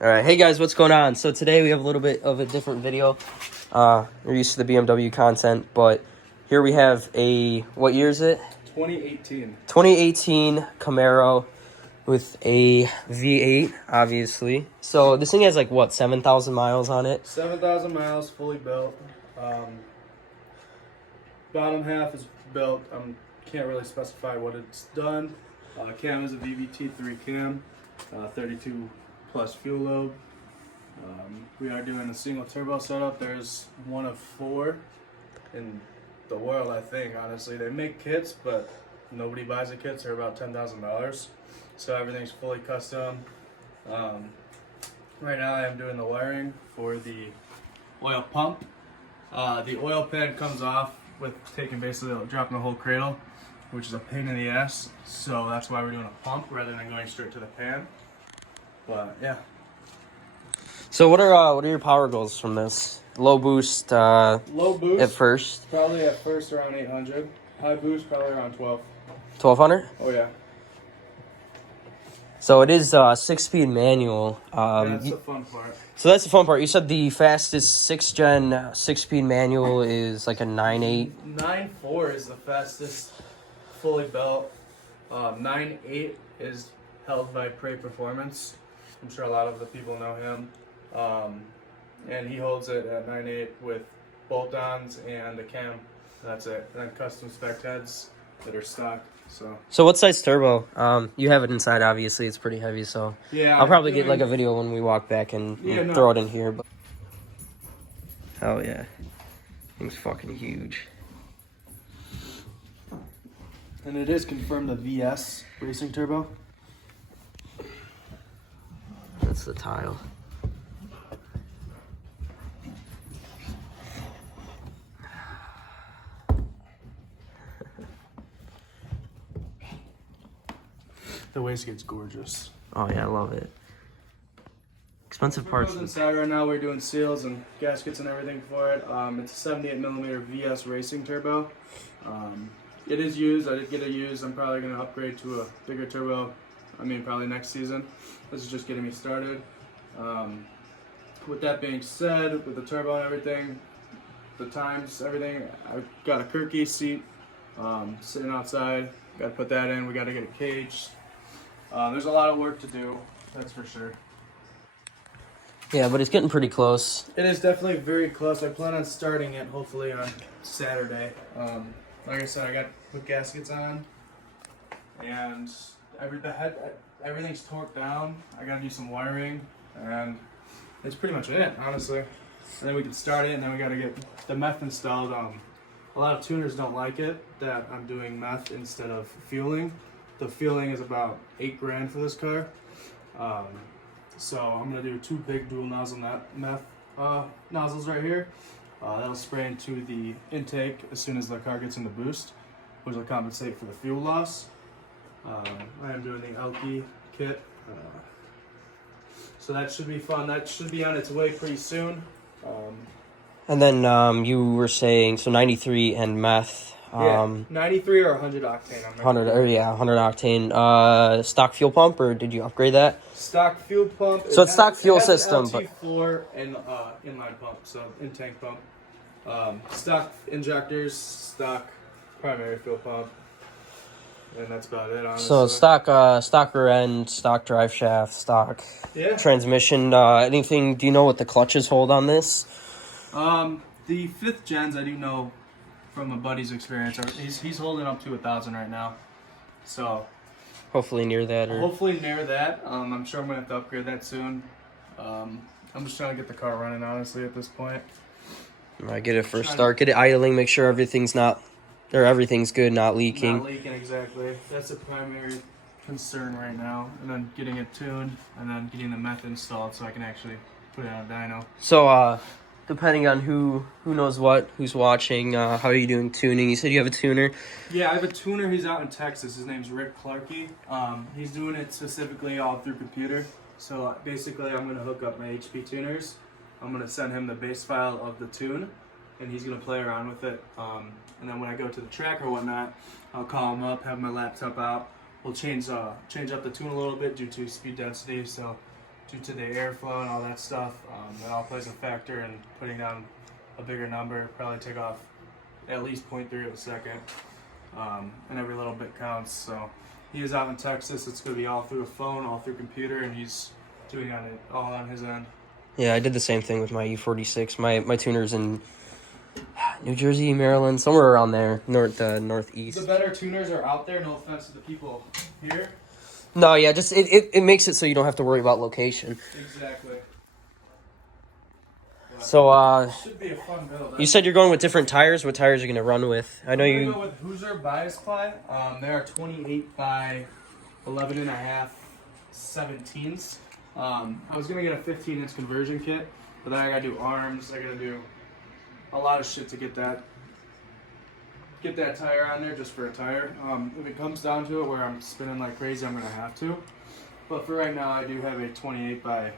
All right, hey guys, what's going on? So today we have a little bit of a different video. We're used to the BMW content, but here we have what year is it? 2018. 2018 Camaro with a V8, obviously. So this thing has like what, 7,000 miles on it? 7,000 miles, fully built. Bottom half is built. Can't really specify what it's done. Cam is a VVT3 cam, 32 plus fuel load. We are doing a single turbo setup. There's one of 4 in the world, I think. Honestly, they make kits, but nobody buys the kits. They're about $10,000, so everything's fully custom. Right now, I am doing the wiring for the oil pump. The oil pan comes off with dropping the whole cradle, which is a pain in the ass. So that's why we're doing a pump rather than going straight to the pan. But yeah. So what are your power goals from this? Low boost. Low boost at first. Probably at first around 800. High boost probably around 12. 1,200. Oh yeah. So it is 6-speed manual. That's the fun part. So that's the fun part. You said the fastest 6th gen 6-speed manual is like a 9.8. 9.4 is the fastest fully built. 9.8 is held by Prey Performance. I'm sure a lot of the people know him. And he holds it at 9.8 with bolt-ons and a cam. That's it. And then custom spec heads that are stock. So what size turbo? You have it inside, obviously. It's pretty heavy, so yeah, I'll probably get like a video when we walk back and throw it in here. But hell yeah, thing's fucking huge. And it is confirmed a VS racing turbo. That's the tile. The wastegate's gorgeous. Oh yeah, I love it. Expensive parts. Inside right now, we're doing seals and gaskets and everything for it. It's a 78mm VS racing turbo. It is used. I did get it used. I'm probably going to upgrade to a bigger turbo. Probably next season. This is just getting me started. With that being said, with the turbo and everything, the times, everything, I've got a Kirky seat sitting outside. Got to put that in. We got to get it caged. There's a lot of work to do, that's for sure. Yeah, but it's getting pretty close. It is definitely very close. I plan on starting it hopefully on Saturday. Like I said, I got to put gaskets on, and everything's torqued down. I got to do some wiring, and that's pretty much it, honestly. And then we can start it, and then we got to get the meth installed. A lot of tuners don't like it that I'm doing meth instead of fueling. The fueling is about $8,000 for this car. So I'm gonna do 2 big dual nozzle meth nozzles right here. That'll spray into the intake as soon as the car gets in the boost, which will compensate for the fuel loss. I am doing the Elky kit. So that should be fun. That should be on its way pretty soon. And then you were saying, so 93 and meth. 93 or 100 octane. 100 octane. Stock fuel pump, or did you upgrade that? Stock fuel pump. So it's stock fuel system, but LT4 and inline pump, so in tank pump. Stock injectors, stock primary fuel pump, and that's about it. Honestly. So stock rear end, stock drive shaft, stock transmission. Anything? Do you know what the clutches hold on this? The 5th gens, I do know from a buddy's experience. He's holding up to 1,000 right now, so hopefully near that. Hopefully near that. I'm sure I'm gonna have to upgrade that soon. I'm just trying to get the car running, honestly, at this point. I get it first start, get it idling, make sure everything's good, not leaking. Not leaking, exactly. That's the primary concern right now, and then getting it tuned, and then getting the meth installed so I can actually put it on a dyno. So, depending on who knows what, who's watching, how are you doing tuning? You said you have a tuner? Yeah, I have a tuner. He's out in Texas. His name's Rick Clarkey. He's doing it specifically all through computer. So basically, I'm going to hook up my HP tuners. I'm going to send him the base file of the tune, and he's going to play around with it. And then when I go to the track or whatnot, I'll call him up, have my laptop out. We'll change up the tune a little bit due to speed density. So due to the airflow and all that stuff. That all plays a factor in putting down a bigger number. Probably take off at least 0.3 of a second, and every little bit counts. So he is out in Texas. It's going to be all through a phone, all through computer, and he's doing it all on his end. Yeah, I did the same thing with my E46. My tuner's in New Jersey, Maryland, somewhere around there, northeast. The better tuners are out there. No offense to the people here. No, yeah, just it makes it so you don't have to worry about location. Exactly. But So should be a fun build. you said you're going with different tires. What tires are you gonna run with? I know I'm gonna you. go with Hoosier bias ply. They are 28 by 11.5 17s. I was gonna get a 15-inch conversion kit, but then I gotta do arms. I gotta do a lot of shit to get that tire on there just for a tire. If it comes down to it where I'm spinning like crazy, I'm gonna have to. But for right now, I do have a 28 by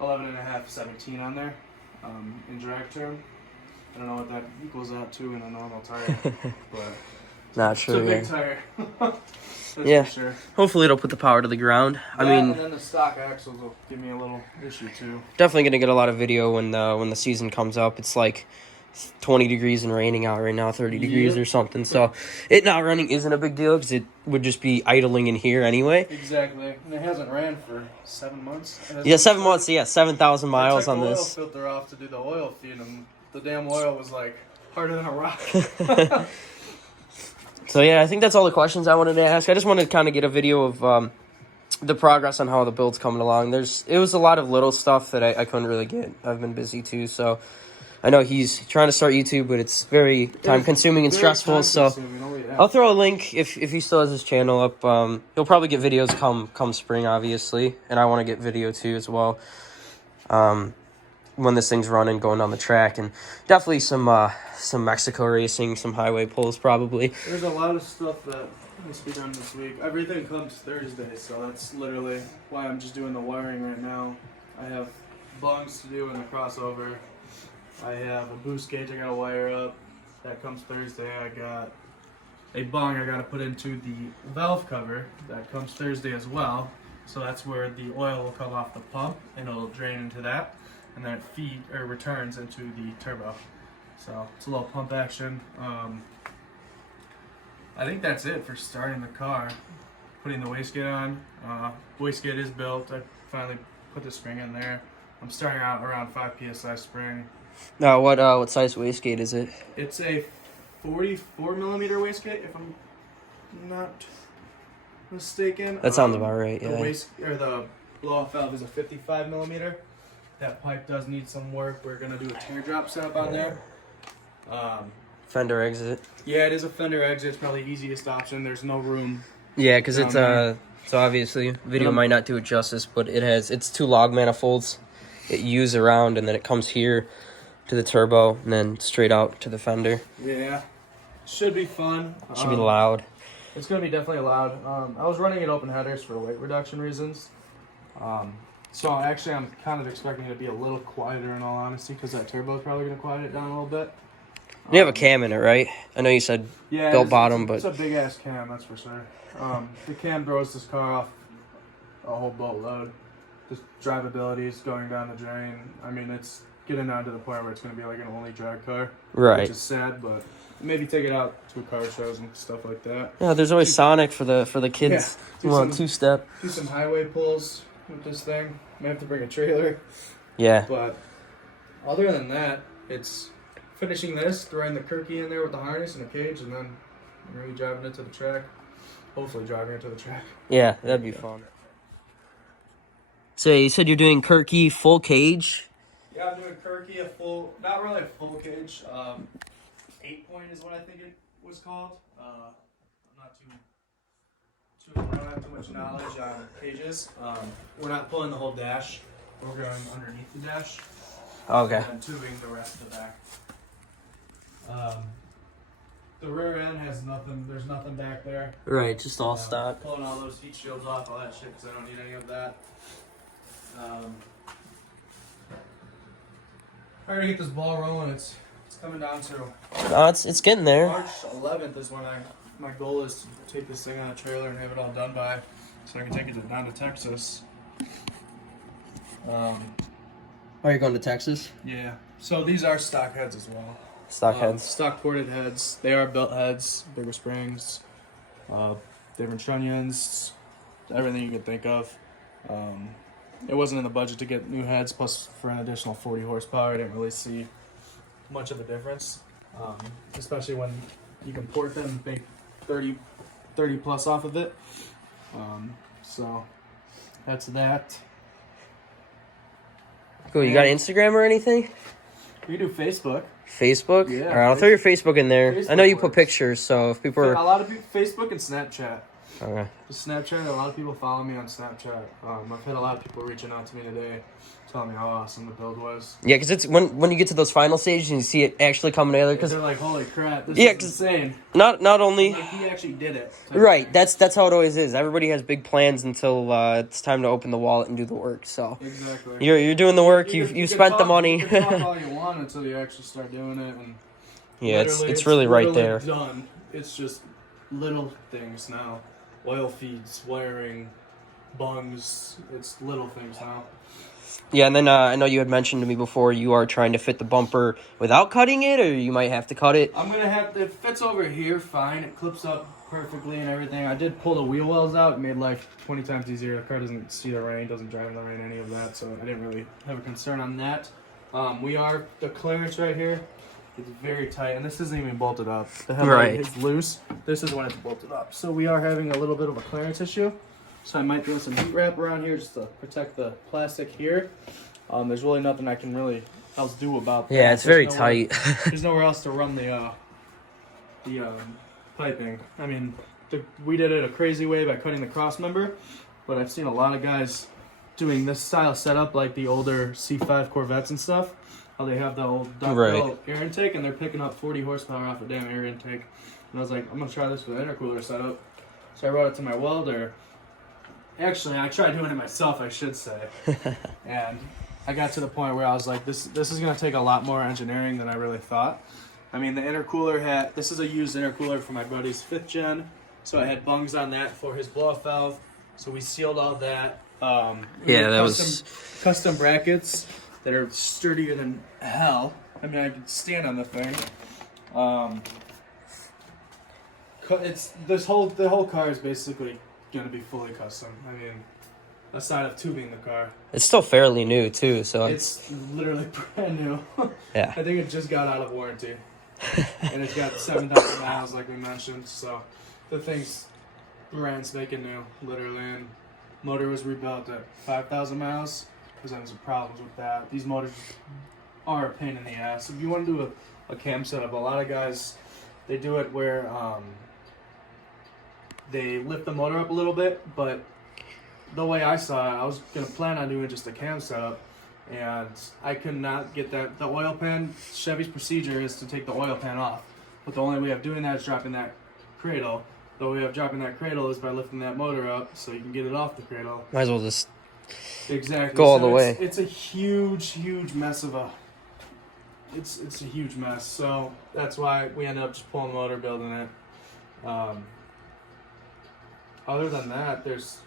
11.5 17 on there in drag term. I don't know what that equals out to in a normal tire, but Not sure. it's a big tire. That's Yeah. for sure. Hopefully it'll put the power to the ground. I mean, and then the stock axles will give me a little issue too. definitely gonna get a lot of video when the season comes up. It's like 20 degrees and raining out right now, 30 degrees Yep. or something. So it not running isn't a big deal because it would just be idling in here anyway. Exactly, and it hasn't ran for 7 months. Yeah, 7 months. Yeah, 7,000 miles on I took the this. oil filter off to do the oil feed, and the damn oil was like harder than a rock. So yeah, I think that's all the questions I wanted to ask. I just wanted to kind of get a video of the progress on how the build's coming along. It was a lot of little stuff that I couldn't really get. I've been busy too, so I know he's trying to start YouTube, but it's very time consuming and Very stressful. So time-consuming, oh yeah. I'll throw a link if he still has his channel up. He'll probably get videos come spring, obviously, and I want to get video too as well. When this thing's running, going down the track, and definitely some Mexico racing, some highway pulls probably. There's a lot of stuff that needs to be done this week. Everything comes Thursday, so that's literally why I'm just doing the wiring right now. I have bungs to do in the crossover. I have a boost gauge I gotta wire up. That comes Thursday. I got a bung I gotta put into the valve cover. That comes Thursday as well. So that's where the oil will come off the pump and it'll drain into that, and then it returns into the turbo. So it's a little pump action. I think that's it for starting the car. Putting the wastegate on. Wastegate is built. I finally put the spring in there. I'm starting out around 5 psi spring. Now, what size wastegate is it? It's a 44 millimeter wastegate, if I'm not mistaken. That sounds about right. The Yeah. the blow-off valve is a 55 millimeter. That pipe does need some work. We're gonna do a teardrop setup on there. Fender exit. Yeah, it is a fender exit. It's probably the easiest option. There's no room. Yeah, because it's there. so obviously video might not do it justice, but it's 2 log manifolds. It use around and then it comes here to the turbo and then straight out to the fender. Yeah, should be fun. Should be loud. It's gonna be definitely loud. I was running it open headers for weight reduction reasons. So actually, I'm kind of expecting it to be a little quieter in all honesty, because that turbo is probably gonna quiet it down a little bit. You have a cam in it, right? I know you said Yeah, built bottom, it's but a big ass cam, that's for sure. The cam throws this car off a whole boatload. The drivability is going down the drain. I mean, it's getting down to the point where it's going to be like an only drag car, right. which is sad. But maybe take it out to car shows and stuff like that. Yeah, there's always Sonic for the kids who want 2-step. Do some highway pulls with this thing. May have to bring a trailer. Yeah. But other than that, it's finishing this, throwing the Kirky in there with the harness and the cage, and then we're going to be driving it to the track. Hopefully driving it to the track. Yeah, that'd be fun. So you said you're doing Kirky full cage? Yeah, I'm doing Kirky, not really a full cage. 8-point is what I think it was called. I'm not I don't have too much knowledge on cages. We're not pulling the whole dash. We're going underneath the dash. Okay. And then tubing the rest of the back. The rear end has nothing. There's nothing back there. Right, just all stock. Pulling all those heat shields off, all that shit, because I don't need any of that. Trying to get this ball rolling. It's coming down to It's getting there. March 11th is when my goal is to take this thing on a trailer and have it all done by, so I can take it down to Texas. Are you going to Texas? Yeah. So these are stock heads as well. Stock heads. Stock ported heads. They are built heads, bigger springs, different trunnions, everything you could think of. It wasn't in the budget to get new heads, plus for an additional 40 horsepower, I didn't really see much of a difference, especially when you can port them and make 30 plus off of it. So that's that. Cool. You got Instagram or anything? We do Facebook. Facebook? Yeah. All right, I'll throw your Facebook in there. Facebook I know you put works. pictures, so if people are... A lot of people, Facebook and Snapchat. Okay. Just Snapchat, a lot of people follow me on Snapchat. I've had a lot of people reaching out to me today, telling me how awesome the build was. Yeah, because it's when you get to those final stages and you see it actually coming together. Because they're like, "Holy crap, this yeah, is insane!" Not only Like he actually did it. right. That's how it always is. Everybody has big plans until it's time to open the wallet and do the work. So Exactly. you're doing the work. You You can spent the talk- money. You can talk all you want until you actually start doing it, and Yeah, it's literally, really right literally there. Done. It's just little things now. Oil feeds, wiring, bungs. It's little things now. Yeah, and then I know you had mentioned to me before you are trying to fit the bumper without cutting it, or you might have to cut it. I'm gonna have it fits over here fine. It clips up perfectly and everything. I did pull the wheel wells out. It made life 20 times easier. The car doesn't see the rain, doesn't drive in the rain, any of that. So I didn't really have a concern on that. The clearance right here is very tight, and this isn't even bolted up. The headlight Right. is loose. This is when it's bolted up. So we are having a little bit of a clearance issue. So I might throw some heat wrap around here just to protect the plastic here. There's really nothing I can really else do about that. Yeah, it's There's very nowhere- tight. There's nowhere else to run the piping. I mean, we did it a crazy way by cutting the cross member, but I've seen a lot of guys doing this style setup, like the older C5 Corvettes and stuff. How they have the old duckbill air intake, and they're picking up 40 horsepower off a damn air intake. And I was like, I'm gonna try this with an intercooler setup. So I brought it to my welder. Actually, I tried doing it myself, I should say. And I got to the point where I was like, this is gonna take a lot more engineering than I really thought. I mean, the intercooler this is a used intercooler for my buddy's 5th gen. So I had bungs on that for his blow-off valve. So we sealed all that. We Yeah, did that was custom brackets that are sturdier than hell. I mean, I could stand on the thing. The whole car is basically gonna be fully custom. I mean, aside of tubing the car, It's still fairly new too, so it's literally brand new. yeah. I think it just got out of warranty, and it's got 7,000 miles, like we mentioned. So the thing's brand spanking new, literally. And motor was rebuilt at 5,000 miles because I had some problems with that. These motors are a pain in the ass. If you want to do a cam setup, a lot of guys they do it where they lift the motor up a little bit, but the way I saw it, I was gonna plan on doing just a cam setup, and I could not get that. The oil pan, Chevy's procedure is to take the oil pan off, but the only way of doing that is dropping that cradle. The way of dropping that cradle is by lifting that motor up so you can get it off the cradle. Might as well just Exactly. go all the way. It's a huge mess of a. It's a huge mess. So that's why we ended up just pulling the motor, building it. Other than that, there's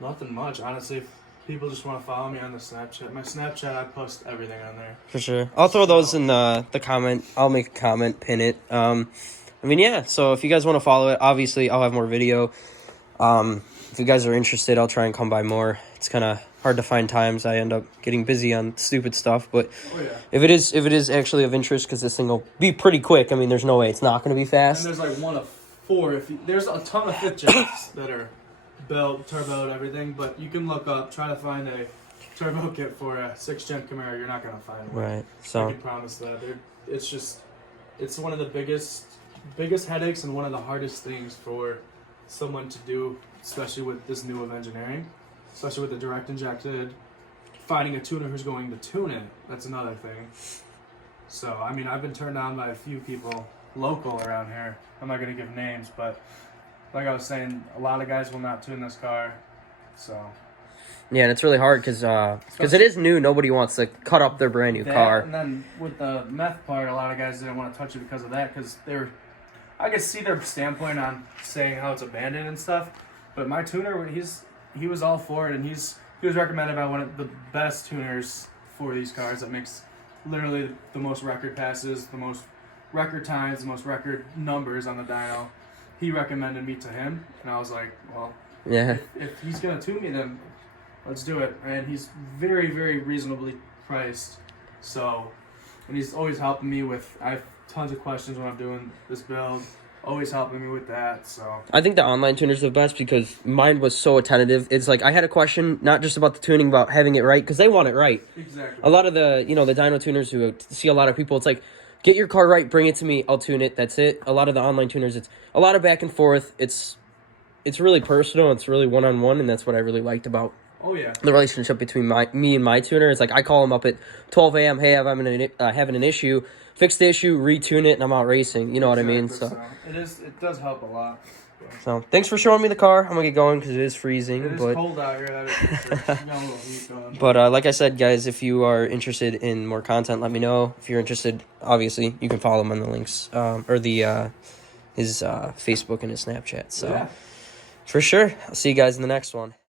nothing much. Honestly, if people just want to follow me on the Snapchat. My Snapchat, I post everything on there. for sure. I'll throw those in the comment. I'll make a comment, pin it. I mean, yeah. So if you guys want to follow it, obviously I'll have more video. If you guys are interested, I'll try and come by more. It's kind of hard to find times. I end up getting busy on stupid stuff, but Oh yeah. if it is actually of interest, because this thing will be pretty quick. I mean, there's no way it's not going to be And fast. there's like one of 4. There's a ton of 5th gens that are built, turboed, everything, but you can look up, try to find a turbo kit for a 6th gen Camaro. You're not gonna find one. Right. I So can promise that. It's one of the biggest headaches and one of the hardest things for someone to do, especially with this new of engineering, especially with the direct injected. Finding a tuner who's going to tune it, that's another thing. So, I mean, I've been turned down by a few people local around here. I'm not going to give names, but like I was saying, a lot of guys will not tune this car. So, yeah, and it's really hard because it is new. Nobody wants to cut up their brand new that, car. and then with the meth part, a lot of guys didn't want to touch it because of that, because I could see their standpoint on saying how it's abandoned and stuff, but my tuner, he was all for it, and he was recommended by one of the best tuners for these cars that makes literally the most record passes, the most record times, the most record numbers on the dyno. He recommended me to him, and I was like, well, Yeah. if he's gonna tune me, then let's do it. And he's very, very reasonably priced. So, and he's always helping me with. I have tons of questions when I'm doing this build. Always helping me with that. So I think the online tuners are the best because mine was so attentive. It's like I had a question, not just about the tuning, about having it right, because they want it right. exactly. A lot of the, the dyno tuners who see a lot of people, it's like, get your car right, bring it to me, I'll tune it, that's it. A lot of the online tuners, it's a lot of back and forth. It's really personal, it's really one-on-one, and that's what I really liked about Oh yeah. the relationship between me and my tuner. It's like I call him up at 12 a.m. Hey, I'm having an issue. Fix the issue, retune it, and I'm out racing. You know what I mean? So It does help a lot. So thanks for showing me the car. I'm gonna get going because it is freezing. It is but cold out here. That is for sure. You got a little heat going. but like I said, guys, if you are interested in more content, let me know. If you're interested, obviously you can follow him on the links or the his Facebook and his Snapchat. So Yeah. for sure, I'll see you guys in the next one.